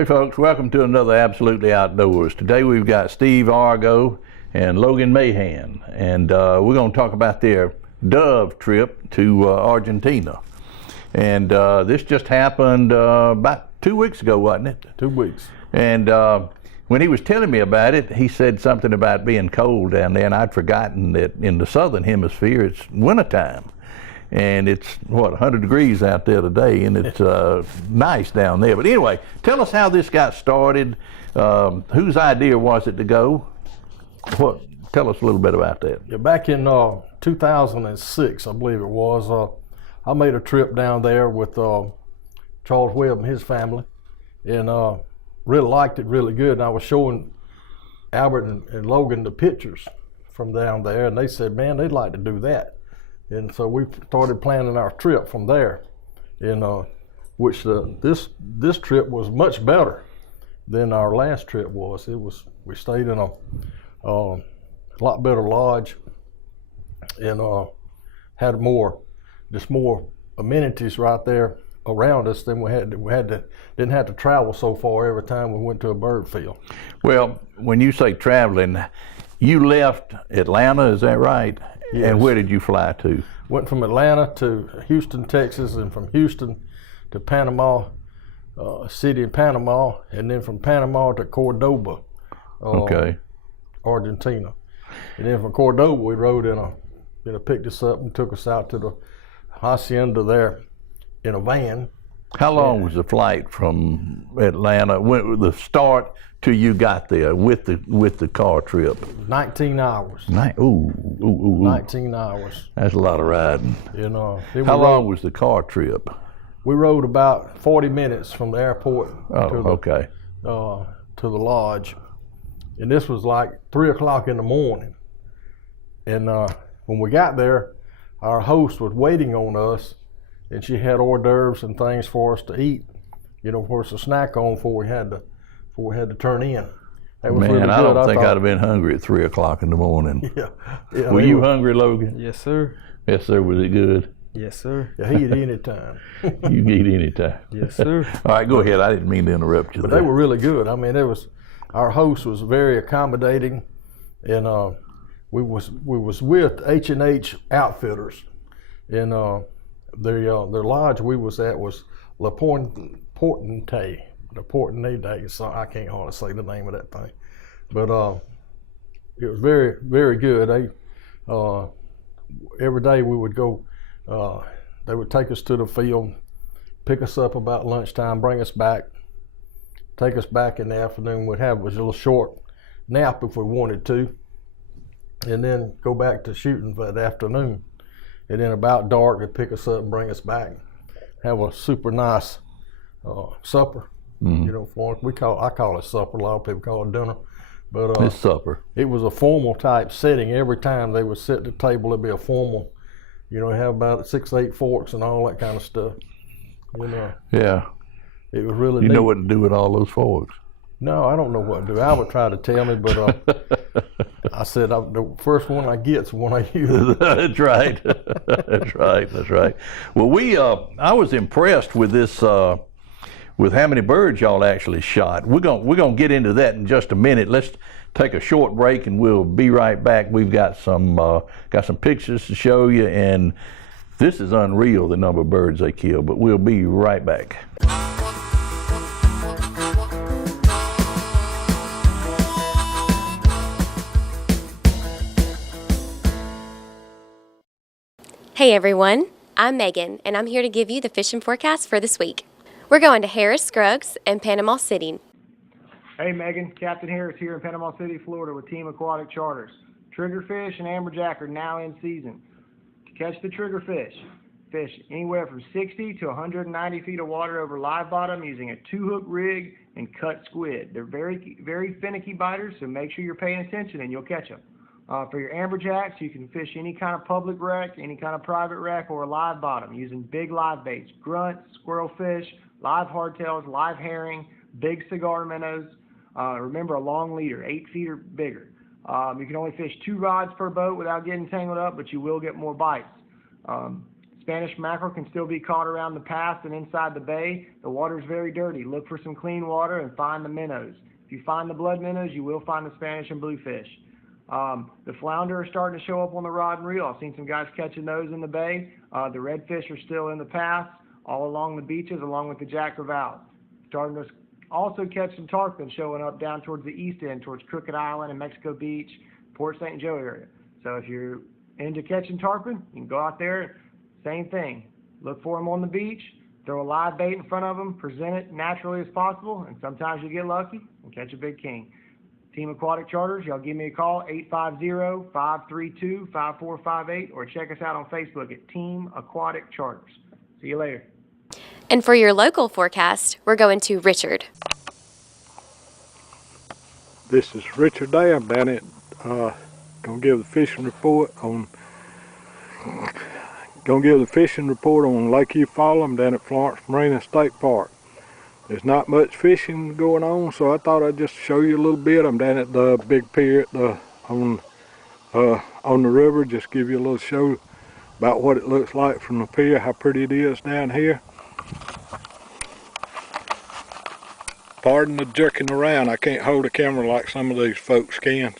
Hey folks, welcome to another Absolutely Outdoors. Today we've got Steve Argo and Logan Mahan, and we're going to talk about their dove trip to Argentina. And this just happened about 2 weeks ago, wasn't it? 2 weeks. And when he was telling me about it, he said something about being cold down there, and I'd forgotten that in the southern hemisphere it's wintertime. And it's, what, 100 degrees out there today, and it's nice down there. But anyway, tell us how this got started. Whose idea was it to go? Tell us a little bit about that. Yeah, back in 2006, I believe it was, I made a trip down there with Charles Webb and his family, and really liked it really good. And I was showing Albert and Logan the pictures from down there, and they said, man, they'd like to do that. And so we started planning our trip from there, and which this trip was much better than our last trip was. We stayed in a lot better lodge, and had more amenities right there around us than we didn't have to travel so far every time we went to a bird field. Well, when you say traveling, you left Atlanta, is that right? Yes. And where did you fly to? Went from Atlanta to Houston, Texas, and from Houston to Panama City in Panama, and then from Panama to Cordoba, Argentina. And then from Cordoba, we rode picked us up and took us out to the hacienda there in a van. How long was the flight from Atlanta, the start till you got there with the car trip? 19 hours. 19 hours. That's a lot of riding. How long was the car trip? We rode about 40 minutes from the airport to the lodge. And this was like 3 o'clock in the morning. And when we got there, our host was waiting on us, and she had hors d'oeuvres and things for us to eat, for us to snack on before we had to turn in. That was really good. I don't think I'd have been hungry at 3 o'clock in the morning. Yeah. Were you hungry, Logan? Yes, sir. Yes, sir. Was it good? Yes, sir. Yeah, he eat any time. You can eat any time. Yes, sir. All right, go ahead. I didn't mean to interrupt you. But they were really good. I mean, our host was very accommodating, and we was with H&H Outfitters, and their lodge we was at was La Portente. The Portente, so I can't hardly say the name of that thing, but it was very, very good. Every day we would go, they would take us to the field, pick us up about lunchtime, bring us back, take us back in the afternoon. We'd have a little short nap if we wanted to, and then go back to shooting for that afternoon. And then about dark, they'd pick us up and bring us back, have a super nice supper. For I call it supper. A lot of people call it dinner, but it's supper. It was a formal type setting. Every time they would sit at the table, it'd be a formal. Have about 6, 8 forks and all that kind of stuff. Yeah. It was really. You neat. know what to do with all those forks? No, I don't know what to do. Albert tried to tell me, but I said the first one I get is the one I use. That's right. That's right. Well, I was impressed with this. With how many birds y'all actually shot. We're gonna get into that in just a minute. Let's take a short break and we'll be right back. We've got some pictures to show you, and this is unreal, the number of birds they kill, but we'll be right back. Hey everyone, I'm Megan, and I'm here to give you the fishing forecast for this week. We're going to Harris Scruggs and Panama City. Hey Megan, Captain Harris here in Panama City, Florida with Team Aquatic Charters. Triggerfish and amberjack are now in season. To catch the triggerfish, fish anywhere from 60 to 190 feet of water over live bottom using a 2-hook rig and cut squid. They're very, very finicky biters, so make sure you're paying attention and you'll catch them. For your amberjacks, you can fish any kind of public wreck, any kind of private wreck, or live bottom using big live baits, grunts, squirrelfish, live hardtails, live herring, big cigar minnows. Remember, a long leader, 8 feet or bigger. You can only fish 2 rods per boat without getting tangled up, but you will get more bites. Spanish mackerel can still be caught around the pass and inside the bay. The water is very dirty. Look for some clean water and find the minnows. If you find the blood minnows, you will find the Spanish and bluefish. The flounder are starting to show up on the rod and reel. I've seen some guys catching those in the bay. The redfish are still in the pass all along the beaches along with the jack crevalle. Starting to also catch some tarpon showing up down towards the east end, towards Crooked Island and Mexico Beach, Port St. Joe area. So if you're into catching tarpon, you can go out there, same thing. Look for them on the beach, throw a live bait in front of them, present it naturally as possible, and sometimes you get lucky and catch a big king. Team Aquatic Charters, y'all give me a call, 850-532-5458, or check us out on Facebook at Team Aquatic Charters. See you later. And for your local forecast, we're going to Richard. This is Richard Day. I'm down at gonna give the fishing report on Lake Eufaula. I'm down at Florence Marina State Park. There's not much fishing going on, so I thought I'd just show you a little bit. I'm down at the big pier on the river. Just give you a little show about what it looks like from the pier, how pretty it is down here. Pardon the jerking around. I can't hold a camera like some of these folks can.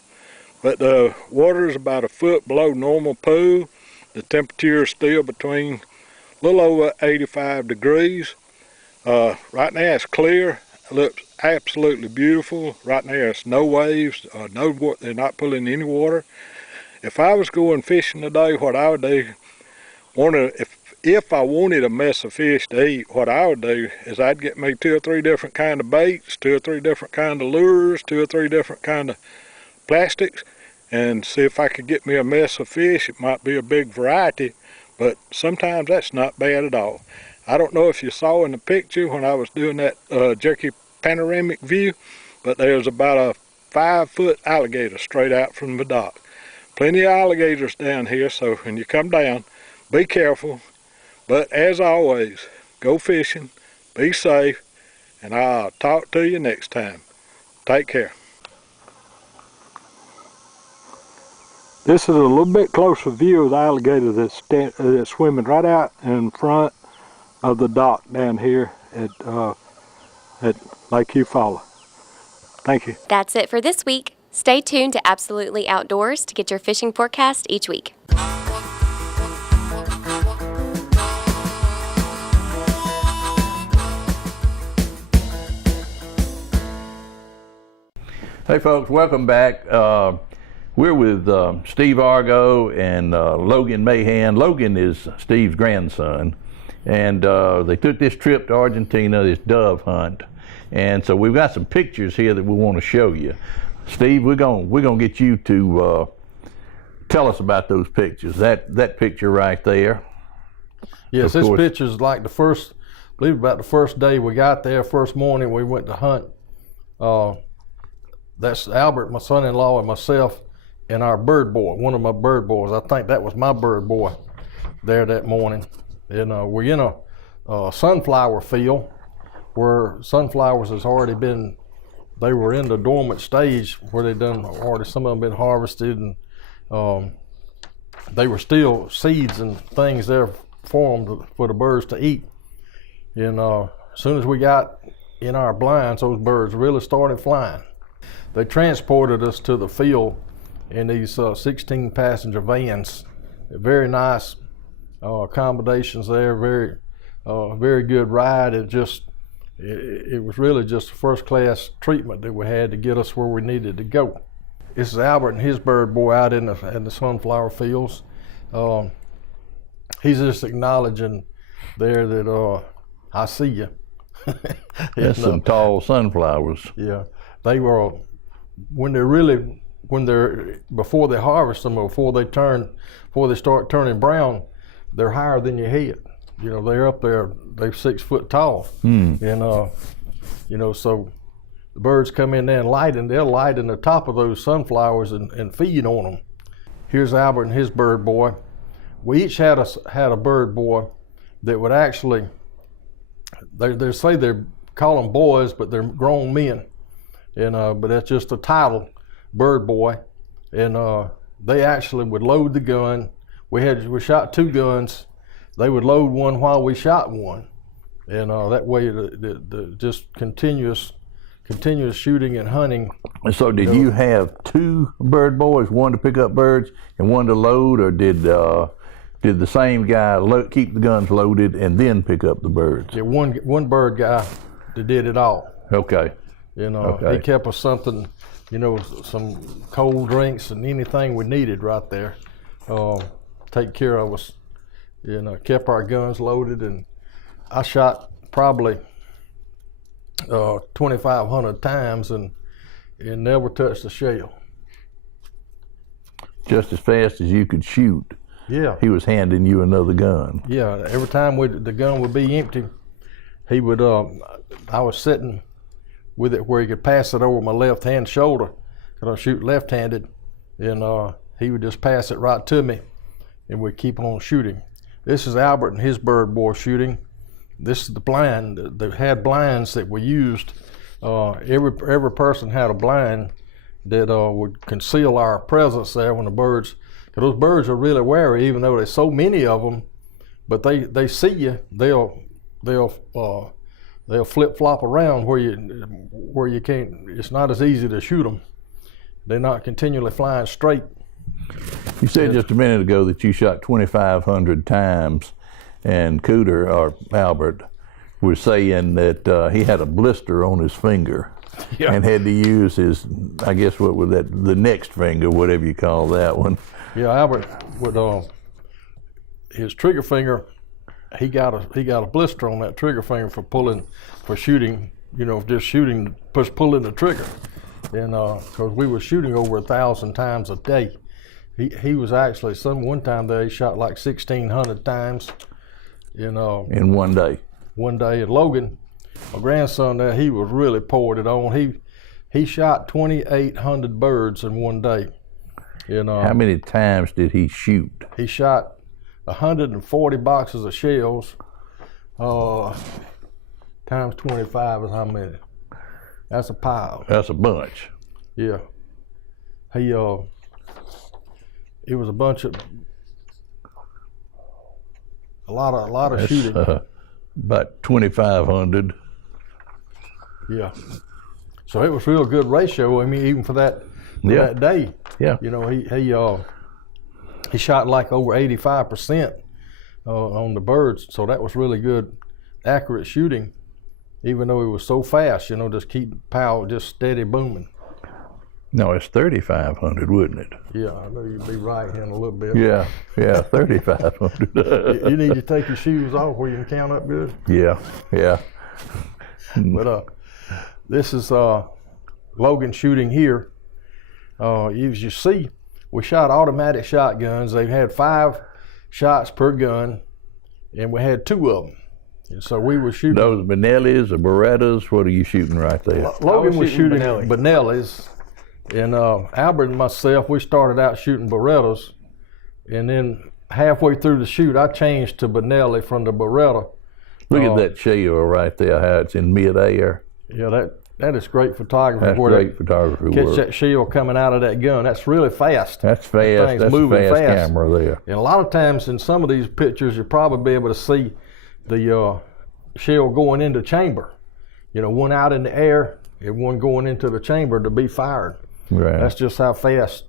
But the water is about a foot below normal pool. The temperature is still between a little over 85 degrees. Right now it's clear. It looks absolutely beautiful. Right now it's no waves. They're not pulling any water. If I was going fishing today, what I would do, if I wanted a mess of fish to eat, what I would do is I'd get me 2 or 3 different kind of baits, 2 or 3 different kind of lures, 2 or 3 different kind of plastics, and see if I could get me a mess of fish. It might be a big variety, but sometimes that's not bad at all. I don't know if you saw in the picture when I was doing that jerky panoramic view, but there's about a 5-foot alligator straight out from the dock. Plenty of alligators down here, so when you come down, be careful. But as always, go fishing, be safe, and I'll talk to you next time. Take care. This is a little bit closer view of the alligator that's swimming right out in front of the dock down here at Lake Eufaula. Thank you. That's it for this week. Stay tuned to Absolutely Outdoors to get your fishing forecast each week. Hey folks, welcome back. We're with Steve Argo and Logan Mahan. Logan is Steve's grandson, and they took this trip to Argentina, this dove hunt, and so we've got some pictures here that we want to show you. Steve, we're gonna get you to tell us about those pictures. That picture right there. Yes, this picture's like I believe about the first day we got there, first morning we went to hunt. That's Albert, my son-in-law, and myself, and our bird boy, one of my bird boys. I think that was my bird boy there that morning. And we're in a sunflower field where sunflowers has already been, they were in the dormant stage where some of them been harvested, and they were still seeds and things there formed for the birds to eat. And as soon as we got in our blinds, those birds really started flying. They transported us to the field in these 16 passenger vans. Very nice accommodations there, very good ride. It was really just first class treatment that we had to get us where we needed to go. This is Albert and his bird boy out in the sunflower fields. He's just acknowledging there that I see you. That's some tall sunflowers. Yeah, they were, before they harvest them, or before they start turning brown, they're higher than your head. You know, they're up there, they're 6 foot tall. And so the birds come in there and they'll light in the top of those sunflowers and feed on them. Here's Albert and his bird boy. We each had a bird boy that would actually, they say they call them boys, but they're grown men. And but that's just a title, bird boy. And they actually would load the gun. We shot 2 guns, they would load one while we shot one, and that way the just continuous shooting and hunting. And so did you have two bird boys, one to pick up birds and one to load, or did the same guy keep the guns loaded and then pick up the birds? Yeah, one bird guy that did it all. Okay. He kept us something, some cold drinks and anything we needed right there. Take care of us, kept our guns loaded, and I shot probably 2,500 times and never touched a shell. Just as fast as you could shoot. Yeah. He was handing you another gun. Yeah, every time the gun would be empty, he would, I was sitting with it where he could pass it over my left hand shoulder, because I shoot left-handed, and he would just pass it right to me, and we'd keep on shooting. This is Albert and his bird boy shooting. This is the blind. They had blinds that we used. Every person had a blind that would conceal our presence there when the birds, because those birds are really wary, even though there's so many of them, but they see you, they'll flip-flop around where you can't, it's not as easy to shoot them. They're not continually flying straight. You said just a minute ago that you shot 2,500 times, and Cooter, or Albert, was saying that he had a blister on his finger. Yeah. And had to use his, I guess, what was that, the next finger, whatever you call that one. Yeah, Albert would, his trigger finger, he got a blister on that trigger finger for shooting, just shooting, just pulling the trigger. And because we were shooting over 1,000 times a day. He was actually, one time there, he shot like 1,600 times in one day. One day. And Logan, my grandson there, he was really poured it on. He shot 2,800 birds in one day. How many times did he shoot? He shot 140 boxes of shells, times 25 is how many? That's a pile. That's a bunch. Yeah. It was a bunch of, a lot of shooting. About 2,500. Yeah. So it was real good ratio. I mean, even for that day. Yeah. He shot like over 85% on the birds. So that was really good, accurate shooting, even though it was so fast. Just keep power just steady booming. No, it's 3,500, wouldn't it? Yeah, I know you'd be right in a little bit. Yeah, 3,500. You need to take your shoes off where you can count up good. Yeah. But this is Logan shooting here. As you see, we shot automatic shotguns. They had 5 shots per gun, and we had 2 of them. And so we were shooting. Those Benellis or Berettas, what are you shooting right there? Logan was shooting Benellis. And Albert and myself, we started out shooting Berettas, and then halfway through the shoot, I changed to Benelli from the Beretta. Look at that shell right there, how it's in midair. Yeah, that is great photography. That's great photography work. Catch that shell coming out of that gun. That's really fast. That's fast. That's moving a fast camera there. And a lot of times in some of these pictures, you'll probably be able to see the shell going into chamber. One out in the air and one going into the chamber to be fired. Right. That's just how fast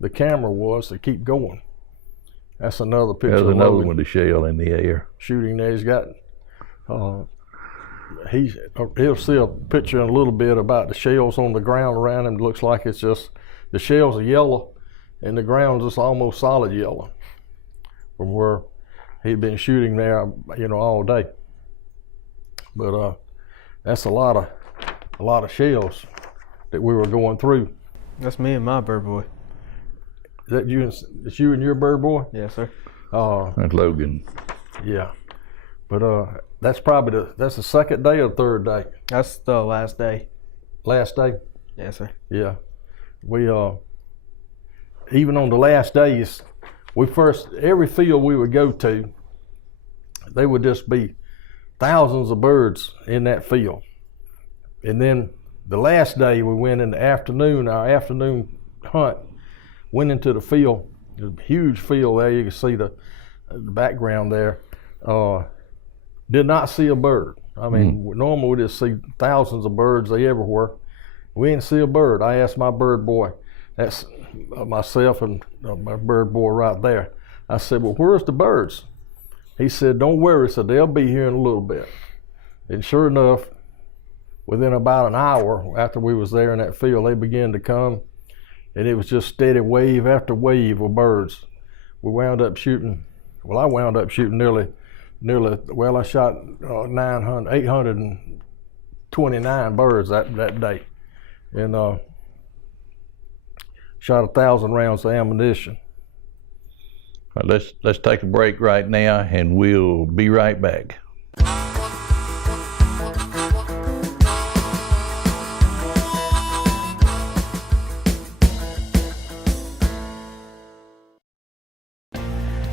the camera was to keep going. That's another picture. There's another one, the shell in the air. Shooting there. He's got, he'll see a picture in a little bit about the shells on the ground around him. It looks like it's just, the shells are yellow and the ground's just almost solid yellow from where he'd been shooting there, all day. But that's a lot of shells that we were going through. That's me and my bird boy. Is that you? It's you and your bird boy? Yes, sir. That's Logan. Yeah, but that's probably that's the second day or third day. That's the last day. Last day. Yes, sir. Yeah, we even on the last days, every field we would go to, there would just be thousands of birds in that field, and then the last day we went in the afternoon, our afternoon hunt, went into the field. There's a huge field there. You can see the background there, did not see a bird. I mean, normally we just see thousands of birds, they everywhere. We didn't see a bird. I asked my bird boy, that's myself and my bird boy right there. I said, well, where's the birds? He said, don't worry, he said, they'll be here in a little bit. And sure enough, within about an hour after we was there in that field, they began to come, and it was just steady wave after wave of birds. We wound up shooting, well, I wound up shooting nearly, well, I shot 829 birds that day, and shot 1,000 rounds of ammunition. All right, let's take a break right now, and we'll be right back.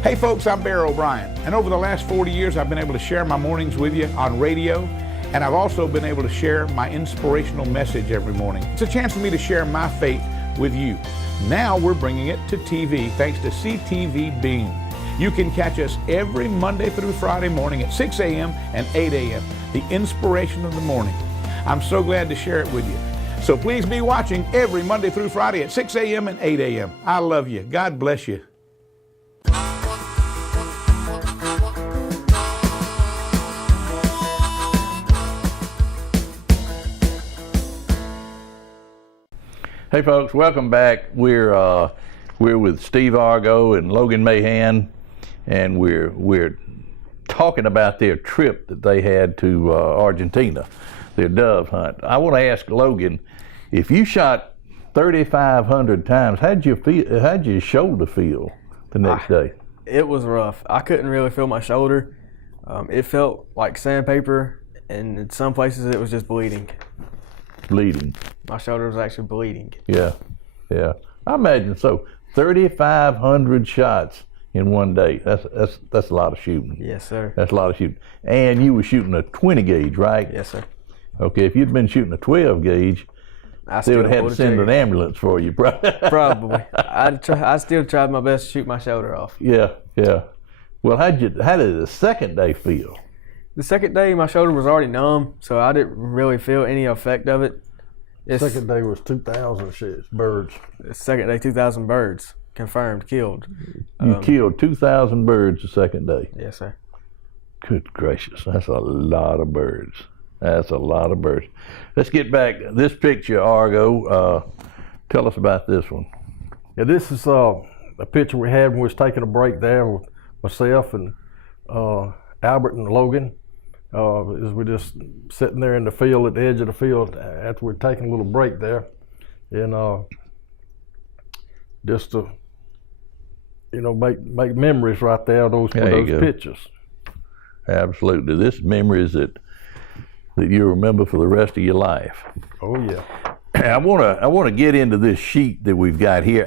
Hey folks, I'm Bear O'Brien, and over the last 40 years I've been able to share my mornings with you on radio, and I've also been able to share my inspirational message every morning. It's a chance for me to share my faith with you. Now we're bringing it to TV thanks to CTV Beam. You can catch us every Monday through Friday morning at 6 a.m. and 8 a.m., the inspiration of the morning. I'm so glad to share it with you. So please be watching every Monday through Friday at 6 a.m. and 8 a.m. I love you. God bless you. Hey folks, welcome back. We're with Steve Argo and Logan Mahan, and we're talking about their trip that they had to Argentina, their dove hunt. I want to ask Logan, if you shot 3,500 times, how'd your shoulder feel the next day? It was rough. I couldn't really feel my shoulder. It felt like sandpaper, and in some places it was just bleeding. Bleeding. My shoulder was actually bleeding. Yeah. I imagine so. 3,500 shots in one day. That's a lot of shooting. Yes, sir. That's a lot of shooting. And you were shooting a 20 gauge, right? Yes, sir. Okay, if you'd been shooting a 12 gauge, they would have had to send an ambulance for you. Probably. I still tried my best to shoot my shoulder off. Yeah. Well, how did the second day feel? The second day, my shoulder was already numb, so I didn't really feel any effect of it. Second day was 2,000 birds. The second day, 2,000 birds confirmed, killed. You killed 2,000 birds the second day. Yes, sir. Good gracious, that's a lot of birds. That's a lot of birds. Let's get back this picture, Argo. Tell us about this one. Yeah, this is a picture we had when we was taking a break there with myself and Albert and Logan. As we're just sitting there in the field, at the edge of the field, after we're taking a little break there, and just to make memories right there, those pictures. Absolutely, this memories that you remember for the rest of your life. Oh yeah. I want to get into this sheet that we've got here.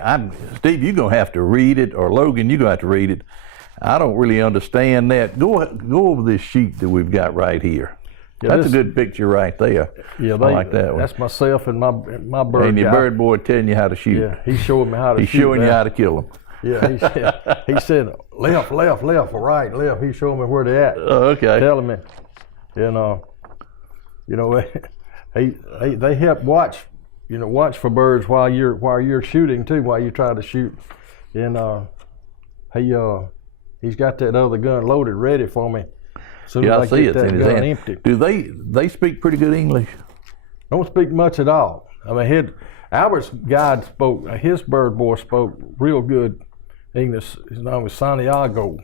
Steve, you're gonna have to read it, or Logan, you're gonna have to read it. I don't really understand that. Go over this sheet that we've got right here. Yeah, that's a good picture right there. Yeah, I like that one. That's myself and my bird. And your bird boy telling you how to shoot. Yeah, he's showing me how to shoot. He's showing you how to kill them. Yeah, he said left, right, left. He's showing me where they're at. Okay. Telling me, they help watch for birds while you're shooting too, while you try to shoot. And he's got that other gun loaded, ready for me. Soon as I see it in his hand. Empty. Do they speak pretty good English? Don't speak much at all. I mean, Albert's guide spoke. His bird boy spoke real good English. His name was Santiago.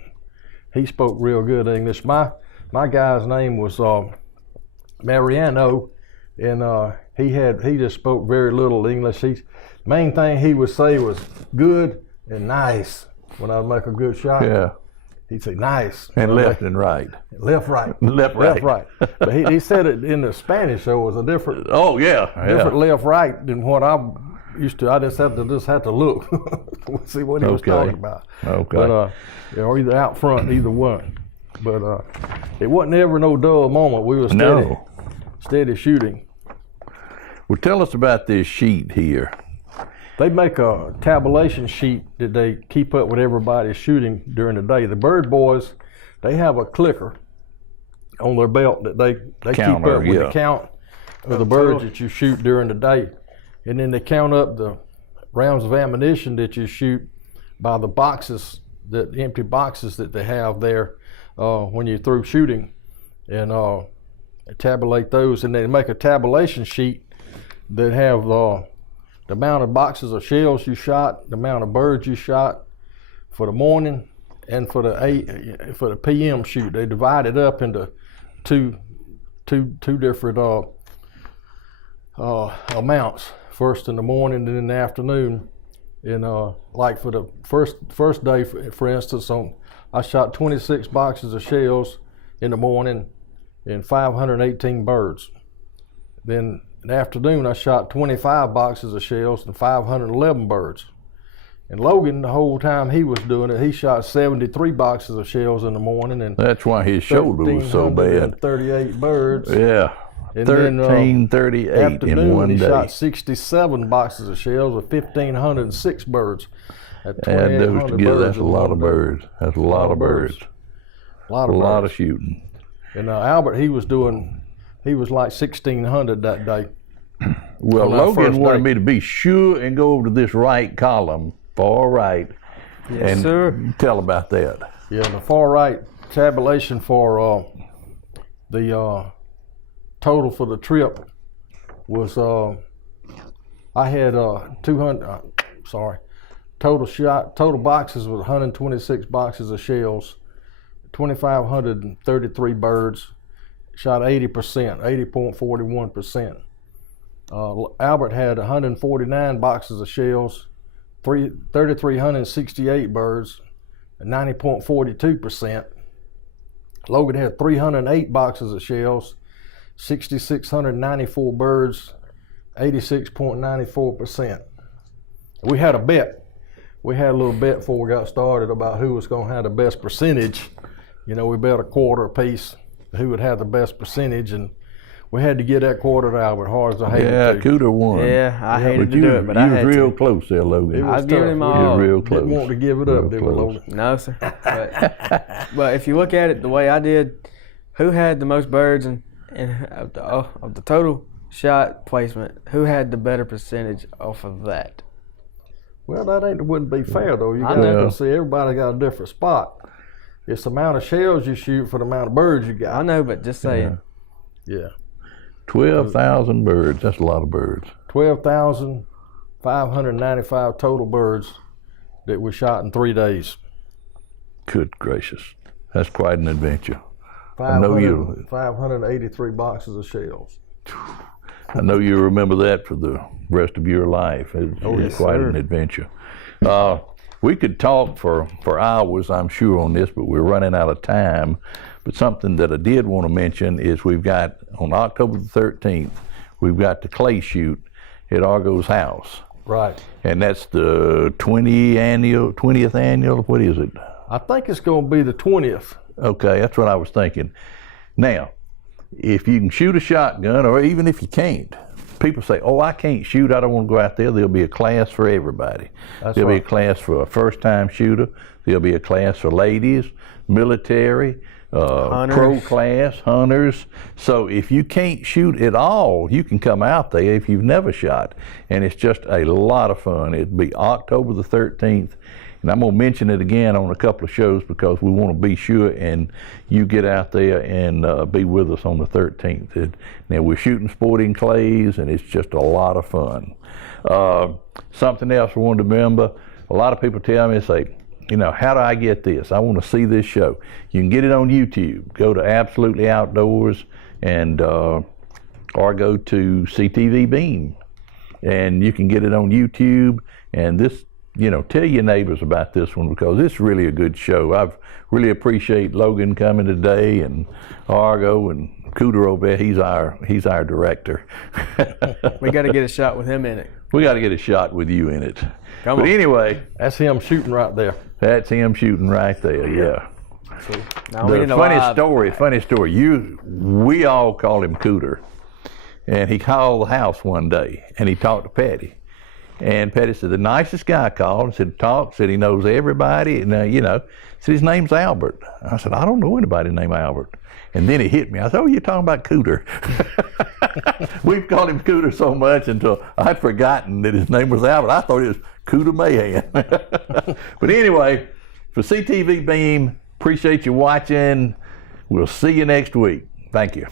He spoke real good English. My guy's name was Mariano, and he just spoke very little English. Main thing he would say was good and nice when I would make a good shot. Yeah. He'd say nice. And left and right. Left, right. Left, right. But he said it in the Spanish, so it was a different. Oh yeah. Different left, right than what I used to. I just had to look, see what he was talking about. Okay. But or either out front, either one. But it wasn't ever no dull moment. We were steady shooting. Well, tell us about this sheet here. They make a tabulation sheet that they keep up with everybody shooting during the day. The bird boys, they have a clicker on their belt that they keep up with the count of the birds that you shoot during the day. And then they count up the rounds of ammunition that you shoot by the boxes, the empty boxes that they have there when you're through shooting, and tabulate those. And they make a tabulation sheet that have the amount of boxes of shells you shot, the amount of birds you shot for the morning, and for the PM shoot. They divide it up into two different amounts. First in the morning and in the afternoon. And like for the first day, for instance, I shot 26 boxes of shells in the morning and 518 birds. Then in the afternoon, I shot 25 boxes of shells and 511 birds. And Logan, the whole time he was doing it, he shot 73 boxes of shells in the morning, and that's why his shoulder was so bad. 38 birds. Yeah, and 1338 in one day. He shot 67 boxes of shells with 1,506 birds. Add those together, that's a lot of birds. That's a lot of birds. A lot of shooting. And Albert, he was like 1,600 that day. Well, Logan wanted me to be sure and go over to this right column, far right. Yes, and sir. Tell about that. Yeah, the far right tabulation for the total for the trip was I had 200. Total boxes was 126 boxes of shells, 2,533 birds, shot 80%, 80.41%. Albert had 149 boxes of shells, 3,368 birds, 90.42%. Logan had 308 boxes of shells, 6,694 birds, 86.94%. We had a bet. We had a little bet before we got started about who was going to have the best percentage. You know, we bet a quarter apiece who would have the best percentage, and we had to get that quarter to Albert, hard as I hated to. Cooter won. Yeah, I hated to do it, but I had You was real to. close there, Logan. I was giving him all. You was real close. Didn't want to give it up, did we, Logan? No, sir. But if you look at it the way I did, who had the most birds and of the total shot placement, who had the better percentage off of that? Well, that wouldn't be fair, though. You got know. to see everybody got a different spot. It's the amount of shells you shoot for the amount of birds you got. I know, but just saying. Yeah. 12,000 birds. That's a lot of birds. 12,595 total birds that were shot in 3 days. Good gracious. That's quite an adventure. 583 boxes of shells. I know you remember that for the rest of your life. It's quite an adventure. We could talk for hours, I'm sure, on this, but we're running out of time. But something that I did want to mention is we've got, on October the 13th, we've got the clay shoot at Argo's house. Right. And that's the 20th annual, what is it? I think it's going to be the 20th. Okay, that's what I was thinking. Now, if you can shoot a shotgun, or even if you can't, people say, oh, I can't shoot, I don't want to go out there. There'll be a class for everybody. There'll be a class for a first-time shooter. There'll be a class for ladies, military, pro class, hunters. So if you can't shoot at all, you can come out there if you've never shot. And it's just a lot of fun. It'll be October the 13th. And I'm going to mention it again on a couple of shows because we want to be sure and you get out there and be with us on the 13th. Now we're shooting sporting clays and it's just a lot of fun. Something else I wanted to remember, a lot of people tell me, say, you know, how do I get this? I want to see this show. You can get it on YouTube. Go to Absolutely Outdoors and or go to CTV Beam and you can get it on YouTube. And this, you know, tell your neighbors about this one because it's really a good show. I really appreciate Logan coming today and Argo and Cooter over there. He's our director. We got to get a shot with him in it. We got to get a shot with you in it. Come on. Anyway, that's him shooting right there. That's him shooting right there. Yeah. The funny story. We all call him Cooter, and he called the house one day and he talked to Patty. And Petty said, the nicest guy called and said, said he knows everybody. And, said his name's Albert. I said, I don't know anybody named Albert. And then it hit me. I said, oh, you're talking about Cooter. We've called him Cooter so much until I'd forgotten that his name was Albert. I thought it was Cooter Mahan. But anyway, for CTV Beam, appreciate you watching. We'll see you next week. Thank you.